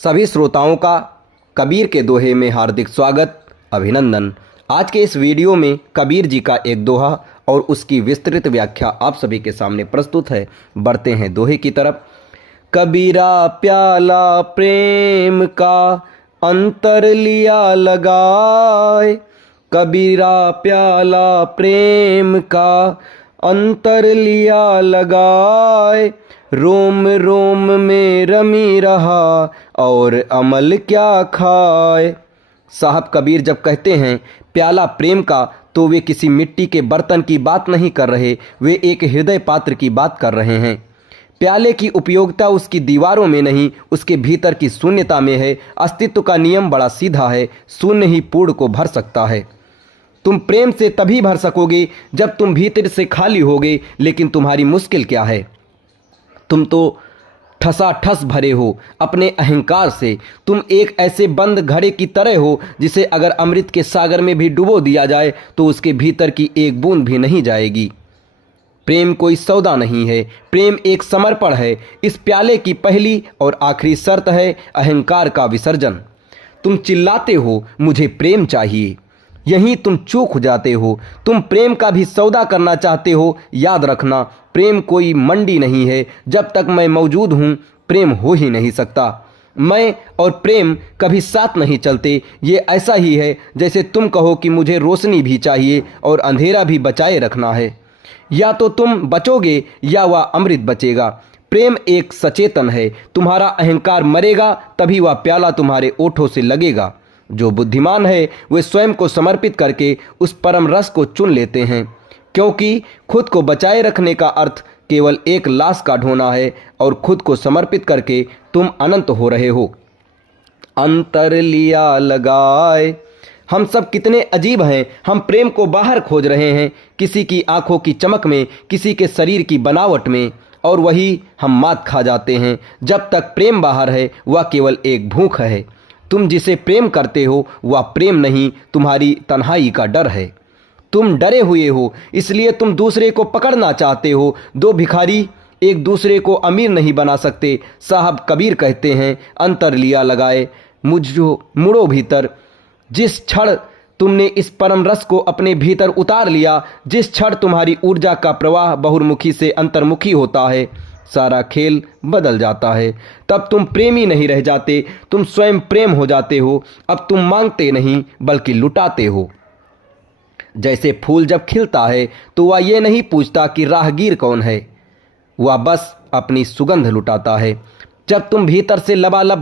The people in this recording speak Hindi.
सभी श्रोताओं का कबीर के दोहे में हार्दिक स्वागत, अभिनंदन। आज के इस वीडियो में कबीर जी का एक दोहा और उसकी विस्तृत व्याख्या आप सभी के सामने प्रस्तुत है। बढ़ते हैं दोहे की तरफ। कबीरा प्याला प्रेम का अंतर लिया लगाए, कबीरा प्याला प्रेम का अंतर लिया लगाए, रोम रोम में रमी रहा और अमल क्या खाए। साहब कबीर जब कहते हैं प्याला प्रेम का, तो वे किसी मिट्टी के बर्तन की बात नहीं कर रहे, वे एक हृदय पात्र की बात कर रहे हैं। प्याले की उपयोगिता उसकी दीवारों में नहीं, उसके भीतर की शून्यता में है। अस्तित्व का नियम बड़ा सीधा है, शून्य ही पूर्ण को भर सकता है। तुम प्रेम से तभी भर सकोगे जब तुम भीतर से खाली होगे। लेकिन तुम्हारी मुश्किल क्या है? तुम तो ठसाठस भरे हो अपने अहंकार से। तुम एक ऐसे बंद घड़े की तरह हो जिसे अगर अमृत के सागर में भी डुबो दिया जाए तो उसके भीतर की एक बूंद भी नहीं जाएगी। प्रेम कोई सौदा नहीं है, प्रेम एक समर्पण है। इस प्याले की पहली और आखिरी शर्त है अहंकार का विसर्जन। तुम चिल्लाते हो मुझे प्रेम चाहिए, यहीं तुम चूक हो जाते हो। तुम प्रेम का भी सौदा करना चाहते हो। याद रखना, प्रेम कोई मंडी नहीं है। जब तक मैं मौजूद हूँ प्रेम हो ही नहीं सकता। मैं और प्रेम कभी साथ नहीं चलते। ये ऐसा ही है जैसे तुम कहो कि मुझे रोशनी भी चाहिए और अंधेरा भी बचाए रखना है। या तो तुम बचोगे या वह अमृत बचेगा। प्रेम एक सचेतन है। तुम्हारा अहंकार मरेगा तभी वह प्याला तुम्हारे ओठों से लगेगा। जो बुद्धिमान है वे स्वयं को समर्पित करके उस परम रस को चुन लेते हैं, क्योंकि खुद को बचाए रखने का अर्थ केवल एक लाश का ढोना है और खुद को समर्पित करके तुम अनंत हो रहे हो। अंतर लिया लगाए। हम सब कितने अजीब हैं। हम प्रेम को बाहर खोज रहे हैं, किसी की आंखों की चमक में, किसी के शरीर की बनावट में, और वही हम मात खा जाते हैं। जब तक प्रेम बाहर है वह केवल एक भूख है। तुम जिसे प्रेम करते हो वह प्रेम नहीं, तुम्हारी तन्हाई का डर है। तुम डरे हुए हो इसलिए तुम दूसरे को पकड़ना चाहते हो। दो भिखारी एक दूसरे को अमीर नहीं बना सकते। साहब कबीर कहते हैं अंतर लिया लगाए, मुझो मुड़ो भीतर। जिस क्षण तुमने इस परम रस को अपने भीतर उतार लिया, जिस क्षण तुम्हारी ऊर्जा का प्रवाह बहुर्मुखी से अंतर्मुखी होता है, सारा खेल बदल जाता है। तब तुम प्रेमी नहीं रह जाते, तुम स्वयं प्रेम हो जाते हो। अब तुम मांगते नहीं बल्कि लुटाते हो। जैसे फूल जब खिलता है तो वह ये नहीं पूछता कि राहगीर कौन है, वह बस अपनी सुगंध लुटाता है। जब तुम भीतर से लबालब